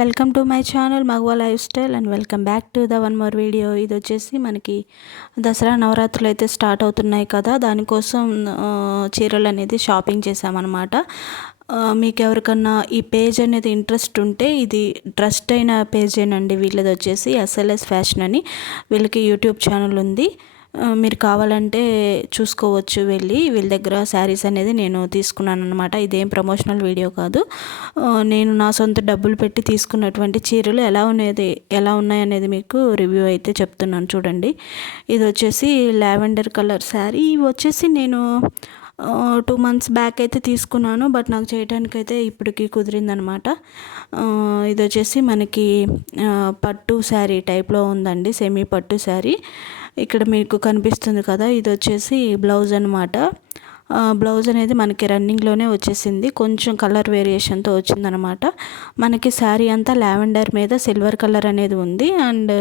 Welcome to my channel మగవా lifestyle and welcome back to the one more video. ఇది వచ్చేసి మనకి దసరా నవరాత్రులు అయితే స్టార్ట్ అవుతున్నాయి కదా. దానికోసం చీరలు అనేది షాపింగ్ చేసామన్నమాట మీకు ఎవరికన్నా ఈ పేజ్ అనేది ఇంట్రెస్ట్ ఉంటే ఇది ట్రస్ట్ అయిన పేజేనండి. వీళ్ళది వచ్చేసి ఎస్ఎల్ఎస్ ఫ్యాషన్ అని. వీళ్ళకి యూట్యూబ్ ఛానల్ ఉంది. మీరు కావాలంటే చూసుకోవచ్చు వెళ్ళి. వీళ్ళ దగ్గర శారీస్ అనేది నేను తీసుకున్నాను అనమాట ఇదేం ప్రమోషనల్ వీడియో కాదు. నేను నా సొంత డబ్బులు పెట్టి తీసుకున్నటువంటి చీరలు ఎలా ఉన్నది ఎలా ఉన్నాయనేది మీకు రివ్యూ అయితే చెప్తున్నాను. చూడండి. ఇది వచ్చేసి లావెండర్ కలర్ శారీ. ఇవి వచ్చేసి నేను టూ మంత్స్ బ్యాక్ అయితే తీసుకున్నాను. బట్ నాకు చేయడానికి అయితే ఇప్పటికి కుదిరిందనమాట ఇది వచ్చేసి మనకి పట్టు శారీ టైప్లో ఉందండి. సెమీ పట్టు శారీ. ఇక్కడ మీకు కనిపిస్తుంది కదా ఇది వచ్చేసి బ్లౌజ్ అనమాట బ్లౌజ్ అనేది మనకి రన్నింగ్లోనే వచ్చేసింది. కొంచెం కలర్ వేరియేషన్తో వచ్చిందనమాట మనకి శారీ అంతా లావెండర్ మీద సిల్వర్ కలర్ అనేది ఉంది. అండ్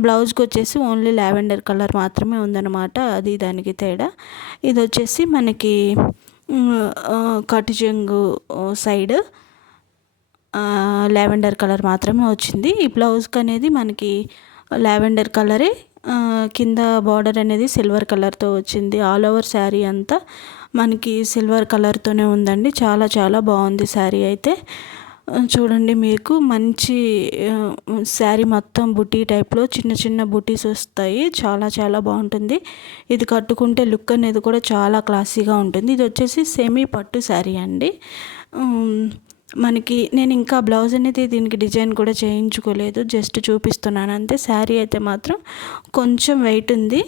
బ్లౌజ్కి వచ్చేసి ఓన్లీ లావెండర్ కలర్ మాత్రమే ఉందన్నమాట. అది దానికి తేడా. ఇది వచ్చేసి మనకి కటిజంగు సైడ్ లావెండర్ కలర్ మాత్రమే వచ్చింది. ఈ బ్లౌజ్కి అనేది మనకి లావెండర్ కలరే కింద బార్డర్ అనేది సిల్వర్ కలర్తో వచ్చింది. ఆల్ ఓవర్ శారీ అంతా మనకి సిల్వర్ కలర్తోనే ఉందండి. చాలా చాలా బాగుంది శారీ అయితే. చూడండి మీకు మంచి శారీ మొత్తం బుటీ టైప్లో చిన్న చిన్న బుటీస్ వస్తాయి. చాలా చాలా బాగుంటుంది. ఇది కట్టుకుంటే లుక్ అనేది కూడా చాలా క్లాసీగా ఉంటుంది. ఇది వచ్చేసి సెమీ పట్టు శారీ అండి. మనకి నేను ఇంకా బ్లౌజ్ అనేది దీనికి డిజైన్ కూడా చేయించుకోలేదు జస్ట్ చూపిస్తున్నాను. అంతే శారీ అయితే మాత్రం కొంచెం వెయిట్ ఉంది.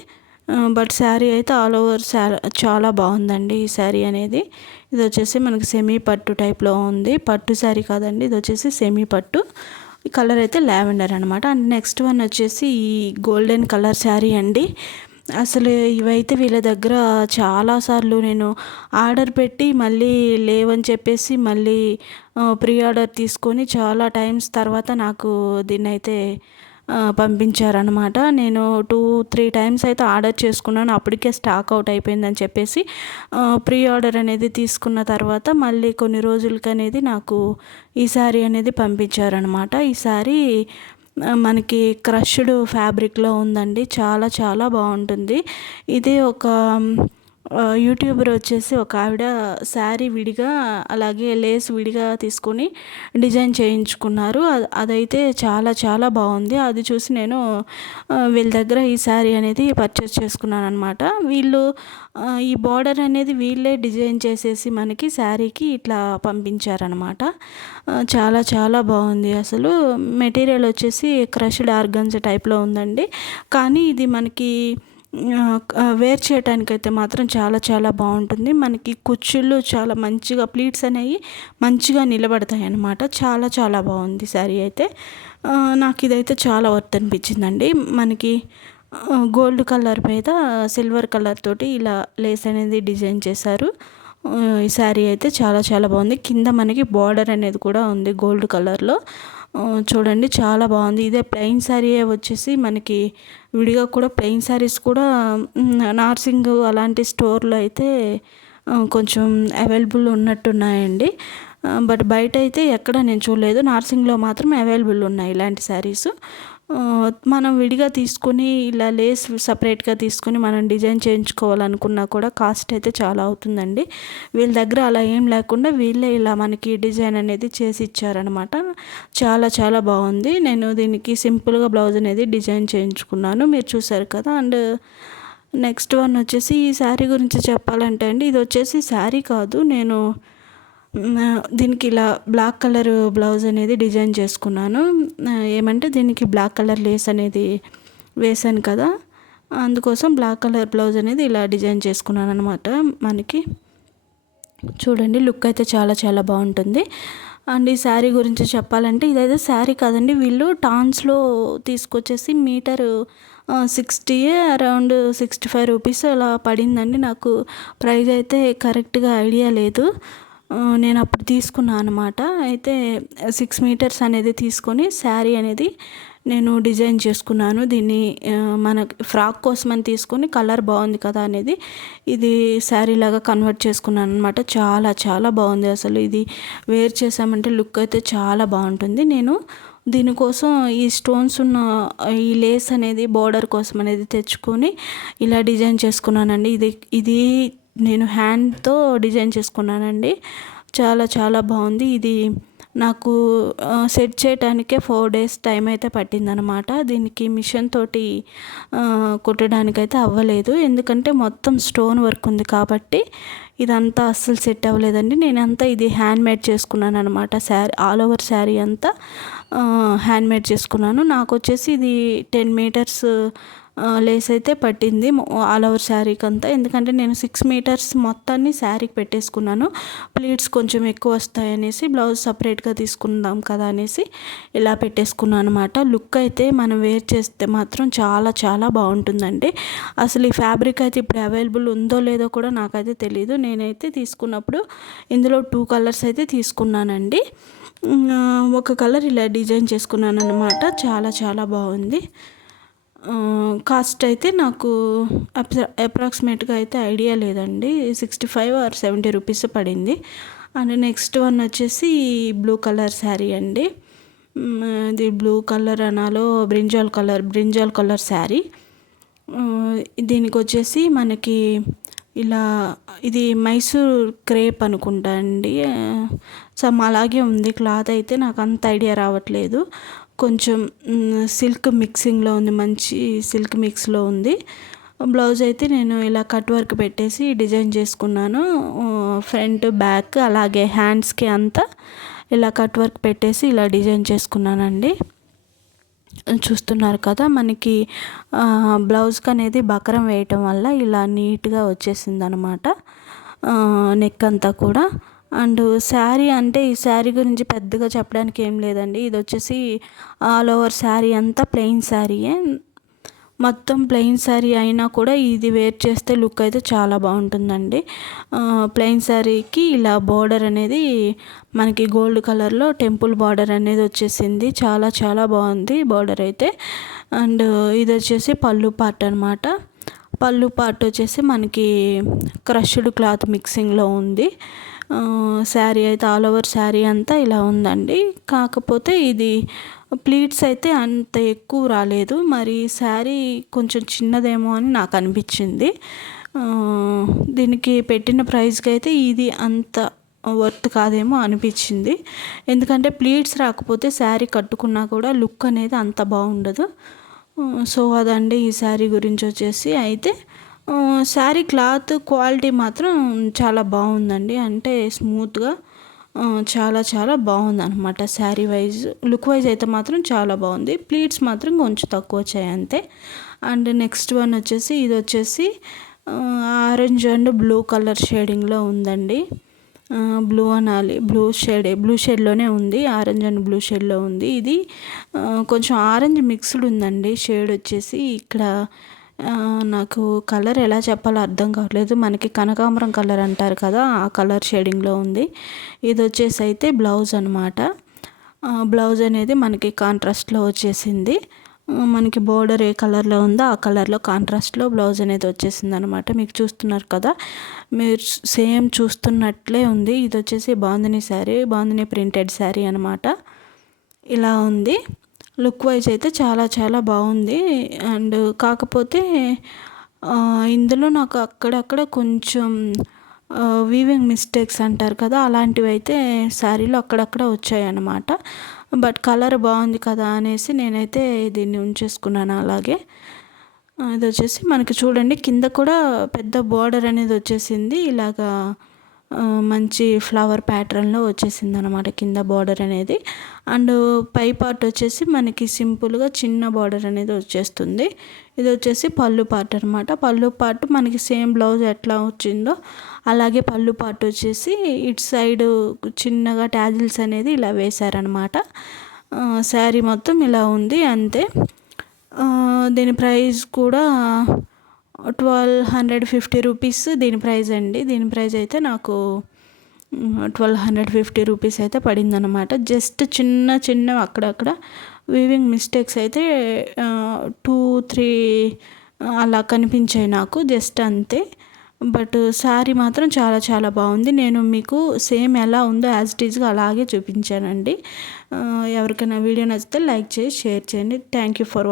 బట్ శారీ అయితే ఆల్ ఓవర్ శారీ చాలా బాగుందండి ఈ శారీ అనేది. ఇది వచ్చేసి మనకి సెమీ పట్టు టైప్లో ఉంది. పట్టు శారీ కాదండి ఇది వచ్చేసి సెమీ పట్టు. కలర్ అయితే లావెండర్ అనమాట అండ్ నెక్స్ట్ వన్ వచ్చేసి ఈ గోల్డెన్ కలర్ శారీ అండి. అసలు ఇవైతే వీళ్ళ దగ్గర చాలాసార్లు నేను ఆర్డర్ పెట్టి మళ్ళీ లేవని చెప్పేసి మళ్ళీ ప్రీ ఆర్డర్ తీసుకొని చాలా టైమ్స్ తర్వాత నాకు దీన్ని అయితే పంపించారనమాట నేను టూ త్రీ టైమ్స్ అయితే ఆర్డర్ చేసుకున్నాను. అప్పటికే స్టాక్ అవుట్ అయిపోయిందని చెప్పేసి ప్రీ ఆర్డర్ అనేది తీసుకున్న తర్వాత మళ్ళీ కొన్ని రోజులకి అనేది నాకు ఈ శారీ అనేది పంపించారనమాట ఈ శారీ మనకి క్రష్డ్ ఫ్యాబ్రిక్లో ఉందండి. చాలా చాలా బాగుంటుంది. ఇది ఒక యూట్యూబర్ వచ్చేసి ఒక ఆవిడ శారీ విడిగా అలాగే లేస్ విడిగా తీసుకొని డిజైన్ చేయించుకున్నారు. అదైతే చాలా చాలా బాగుంది. అది చూసి నేను వీళ్ళ దగ్గర ఈ శారీ అనేది పర్చేస్ చేసుకున్నాను అనమాట వీళ్ళు ఈ బార్డర్ అనేది వీళ్ళే డిజైన్ చేసేసి మనకి శారీకి ఇట్లా పంపించారనమాట చాలా చాలా బాగుంది అసలు. మెటీరియల్ వచ్చేసి క్రష్డ్ ఆర్గన్స్ టైప్లో ఉందండి. కానీ ఇది మనకి వేర్ చేయడానికైతే మాత్రం చాలా చాలా బాగుంటుంది. మనకి కుచ్చుళ్ళు చాలా మంచిగా ప్లీట్స్ అనేవి మంచిగా నిలబడతాయి అన్నమాట చాలా చాలా బాగుంది శారీ అయితే. నాకు ఇదైతే చాలా వర్త్ అనిపించిందండి. మనకి గోల్డ్ కలర్ మీద సిల్వర్ కలర్ తోటి ఇలా లేస్ అనేది డిజైన్ చేశారు. ఈ శారీ అయితే చాలా చాలా బాగుంది. కింద మనకి బార్డర్ అనేది కూడా ఉంది గోల్డ్ కలర్లో. చూడండి చాలా బాగుంది. ఇదే ప్లెయిన్ శారీ వచ్చేసి మనకి విడిగా కూడా ప్లెయిన్ శారీస్ కూడా నార్సింగ్ అలాంటి స్టోర్లో అయితే కొంచెం అవైలబుల్ ఉన్నట్టున్నాయండి. బట్ బయట అయితే ఎక్కడ నేను చూడలేదు. నార్సింగ్లో మాత్రం అవైలబుల్ ఉన్నాయి ఇలాంటి శారీస్. మనం విడిగా తీసుకొని ఇలా లేస్ సపరేట్గా తీసుకొని మనం డిజైన్ చేయించుకోవాలనుకున్నా కూడా కాస్ట్ అయితే చాలా అవుతుందండి. వీళ్ళ దగ్గర అలా ఏం లేకుండా వీళ్ళే ఇలా మనకి డిజైన్ అనేది చేసి ఇచ్చారనమాట చాలా చాలా బాగుంది. నేను దీనికి సింపుల్గా బ్లౌజ్ అనేది డిజైన్ చేయించుకున్నాను. మీరు చూసారు కదా. అండ్ నెక్స్ట్ వన్ వచ్చేసి ఈ శారీ గురించి చెప్పాలంటే అండి ఇది వచ్చేసి శారీ కాదు. నేను దీనికి ఇలా బ్లాక్ కలర్ బ్లౌజ్ అనేది డిజైన్ చేసుకున్నాను. ఏమంటే దీనికి బ్లాక్ కలర్ లేస్ అనేది వేసాను కదా. అందుకోసం బ్లాక్ కలర్ బ్లౌజ్ అనేది ఇలా డిజైన్ చేసుకున్నాను అనమాట మనకి. చూడండి లుక్ అయితే చాలా చాలా బాగుంటుంది. అండ్ ఈ శారీ గురించి చెప్పాలంటే ఇదైతే శారీ కాదండి. వీళ్ళు టాన్స్లో తీసుకొచ్చేసి metre sixty around sixty five rupees అలా పడిందండి. నాకు ప్రైస్ అయితే కరెక్ట్గా ఐడియా లేదు. నేను అప్పుడు తీసుకున్నాను అనమాట అయితే సిక్స్ మీటర్స్ అనేది తీసుకొని శారీ అనేది నేను డిజైన్ చేసుకున్నాను. దీన్ని మన ఫ్రాక్ కోసం అని తీసుకొని కలర్ బాగుంది కదా అనేది ఇది శారీ లాగా కన్వర్ట్ చేసుకున్నాను అనమాట చాలా చాలా బాగుంది అసలు. ఇది వేర్ చేసామంటే లుక్ అయితే చాలా బాగుంటుంది. నేను దీనికోసం ఈ స్టోన్స్ ఉన్న ఈ లేస్ అనేది బోర్డర్ కోసం అనేది తెచ్చుకొని ఇలా డిజైన్ చేసుకున్నానండి. ఇది ఇది నేను హ్యాండ్తో డిజైన్ చేసుకున్నానండి. చాలా చాలా బాగుంది. ఇది నాకు సెట్ చేయడానికే ఫోర్ డేస్ టైం అయితే పట్టిందనమాట. దీనికి మిషన్ తోటి కుట్టడానికైతే అవ్వలేదు. ఎందుకంటే మొత్తం స్టోన్ వర్క్ ఉంది కాబట్టి ఇదంతా అస్సలు సెట్ అవ్వలేదండి. నేనంతా ఇది హ్యాండ్ మేడ్ చేసుకున్నాను అనమాట శారీ ఆల్ ఓవర్ శారీ అంతా హ్యాండ్ మేడ్ చేసుకున్నాను. నాకు వచ్చేసి ఇది టెన్ మీటర్స్ లేస్ అయితే పట్టింది. ఆల్ ఓవర్ శారీకి అంతా ఎందుకంటే నేను సిక్స్ మీటర్స్ మొత్తాన్ని శారీకి పెట్టేసుకున్నాను. ప్లీట్స్ కొంచెం ఎక్కువ వస్తాయనేసి బ్లౌజ్ సపరేట్గా తీసుకుందాం కదా అనేసి ఇలా పెట్టేసుకున్నాను అనమాట లుక్ అయితే మనం వేర్ చేస్తే మాత్రం చాలా చాలా బాగుంటుందండి. అసలు ఈ ఫ్యాబ్రిక్ అయితే ఇప్పుడు అవైలబుల్ ఉందో లేదో కూడా నాకైతే తెలియదు నేనైతే తీసుకున్నప్పుడు ఇందులో టూ కలర్స్ అయితే తీసుకున్నానండి. ఒక కలర్ ఇలా డిజైన్ చేసుకున్నాను అనమాట చాలా చాలా బాగుంది. కాస్ట్ అయితే నాకు అప్రాక్సిమేట్గా అయితే ఐడియా లేదండి. Sixty five or seventy rupees పడింది. అండ్ నెక్స్ట్ వన్ వచ్చేసి బ్లూ కలర్ శారీ అండి. ఇది blue colour అనాలో brinjal colour brinjal colour sari. దీనికి వచ్చేసి మనకి ఇలా ఇది మైసూర్ క్రేప్ అనుకుంటా అండి. సమ్ అలాగే ఉంది. క్లాత్ అయితే నాకు అంత ఐడియా రావట్లేదు. కొంచెం సిల్క్ మిక్సింగ్లో ఉంది మంచి సిల్క్ మిక్స్లో ఉంది. బ్లౌజ్ అయితే నేను ఇలా కట్ వర్క్ పెట్టేసి డిజైన్ చేసుకున్నాను. ఫ్రంట్ బ్యాక్ అలాగే హ్యాండ్స్కి అంతా ఇలా కట్ వర్క్ పెట్టేసి ఇలా డిజైన్ చేసుకున్నానండి. చూస్తున్నారు కదా మనకి బ్లౌజ్కి అనేది బకరం వేయటం వల్ల ఇలా నీట్గా వచ్చేసింది అనమాట నెక్ అంతా కూడా. అండ్ శారీ అంటే ఈ శారీ గురించి పెద్దగా చెప్పడానికి ఏం లేదండి. ఇది వచ్చేసి ఆల్ ఓవర్ శారీ అంతా ప్లెయిన్ శారీయే మొత్తం ప్లెయిన్ శారీ అయినా కూడా ఇది వేర్ చేస్తే లుక్ అయితే చాలా బాగుంటుందండి. ప్లెయిన్ శారీకి ఇలా బార్డర్ అనేది మనకి గోల్డ్ కలర్లో టెంపుల్ బార్డర్ అనేది వచ్చేసింది. చాలా చాలా బాగుంది బార్డర్ అయితే. అండ్ ఇది వచ్చేసి పళ్ళు పార్ట్ అనమాట పళ్ళు పార్ట్ వచ్చేసి మనకి క్రష్డ్ క్లాత్ మిక్సింగ్లో ఉంది. శారీ అయితే ఆల్ ఓవర్ శారీ అంతా ఇలా ఉందండి. కాకపోతే ఇది ప్లీట్స్ అయితే అంత ఎక్కువ రాలేదు. మరి శారీ కొంచెం చిన్నదేమో అని నాకు అనిపించింది. దీనికి పెట్టిన ప్రైస్కి అయితే ఇది అంత వర్త్ కాదేమో అనిపించింది. ఎందుకంటే ప్లీట్స్ రాకపోతే శారీ కట్టుకున్నా కూడా లుక్ అనేది అంత బాగుండదు. సో అదండి ఈ శారీ గురించి వచ్చేసి. అయితే శారీ క్లాత్ క్వాలిటీ మాత్రం చాలా బాగుందండి. అంటే స్మూత్గా చాలా చాలా బాగుంది అనమాట శారీ వైజ్. లుక్ వైజ్ అయితే మాత్రం చాలా బాగుంది. ప్లీట్స్ మాత్రం కొంచెం తక్కువ వచ్చాయి అంతే. అండ్ నెక్స్ట్ వన్ వచ్చేసి ఇది వచ్చేసి ఆరెంజ్ అండ్ బ్లూ కలర్ షేడింగ్లో ఉందండి. బ్లూ అనాలి బ్లూ షేడ్ బ్లూ షేడ్లోనే ఉంది. ఆరెంజ్ అండ్ బ్లూ షేడ్లో ఉంది. ఇది కొంచెం ఆరెంజ్ మిక్స్డ్ ఉందండి. షేడ్ వచ్చేసి ఇక్కడ నాకు కలర్ ఎలా చెప్పాలో అర్థం కావట్లేదు. మనకి కనకాంబరం కలర్ అంటారు కదా ఆ కలర్ షేడింగ్లో ఉంది. ఇది వచ్చేసి అయితే బ్లౌజ్ అనమాట బ్లౌజ్ అనేది మనకి కాంట్రాస్ట్లో వచ్చేసింది. మనకి బోర్డర్ ఏ కలర్లో ఉందో ఆ కలర్లో కాంట్రాస్ట్లో బ్లౌజ్ అనేది వచ్చేసింది అనమాట మీకు చూస్తున్నారు కదా మీరు సేమ్ చూస్తున్నట్లే ఉంది. ఇది వచ్చేసి బాందిని శారీ బాందిని ప్రింటెడ్ శారీ అనమాట ఇలా ఉంది. లుక్ వైజ్ అయితే చాలా చాలా బాగుంది. అండ్ కాకపోతే ఇందులో నాకు అక్కడక్కడ కొంచెం వీవింగ్ మిస్టేక్స్ అంటారు కదా అలాంటివి అయితే శారీలో అక్కడక్కడ వచ్చాయి అన్నమాట బట్ కలర్ బాగుంది కదా అనేసి నేనైతే దీన్ని ఉంచేసుకున్నాను అలాగే. ఇది వచ్చేసి మనకి చూడండి కింద కూడా పెద్ద బార్డర్ అనేది వచ్చేసింది. ఇలాగా మంచి ఫ్లవర్ ప్యాటర్న్లో వచ్చేసింది అనమాట కింద బార్డర్ అనేది. అండ్ పై పార్ట్ వచ్చేసి మనకి సింపుల్గా చిన్న బార్డర్ అనేది వచ్చేస్తుంది. ఇది వచ్చేసి పళ్ళు పార్ట్ అనమాట పళ్ళు పార్ట్ మనకి సేమ్ బ్లౌజ్ ఎట్లా వచ్చిందో అలాగే పళ్ళు పార్ట్ వచ్చేసి ఇటు సైడ్ చిన్నగా ట్యాజిల్స్ అనేది ఇలా వేశారనమాట శారీ మొత్తం ఇలా ఉంది అంతే. దీని ప్రైస్ కూడా ట్వెల్వ్ హండ్రెడ్ ఫిఫ్టీ రూపీస్ దీని ప్రైస్ అండి. దీని ప్రైస్ అయితే నాకు ట్వెల్వ్ హండ్రెడ్ ఫిఫ్టీ రూపీస్ అయితే పడిందనమాట జస్ట్ చిన్న చిన్న అక్కడక్కడ. వీవింగ్ మిస్టేక్స్ అయితే టూ త్రీ అలా కనిపించాయి నాకు జస్ట్ అంతే. బట్ శారీ మాత్రం చాలా చాలా బాగుంది. నేను మీకు సేమ్ ఎలా ఉందో యాజ్ ఇట్ ఈజ్గా అలాగే చూపించానండి. ఎవరికైనా వీడియో నచ్చితే లైక్ చేసి షేర్ చేయండి. Thank you for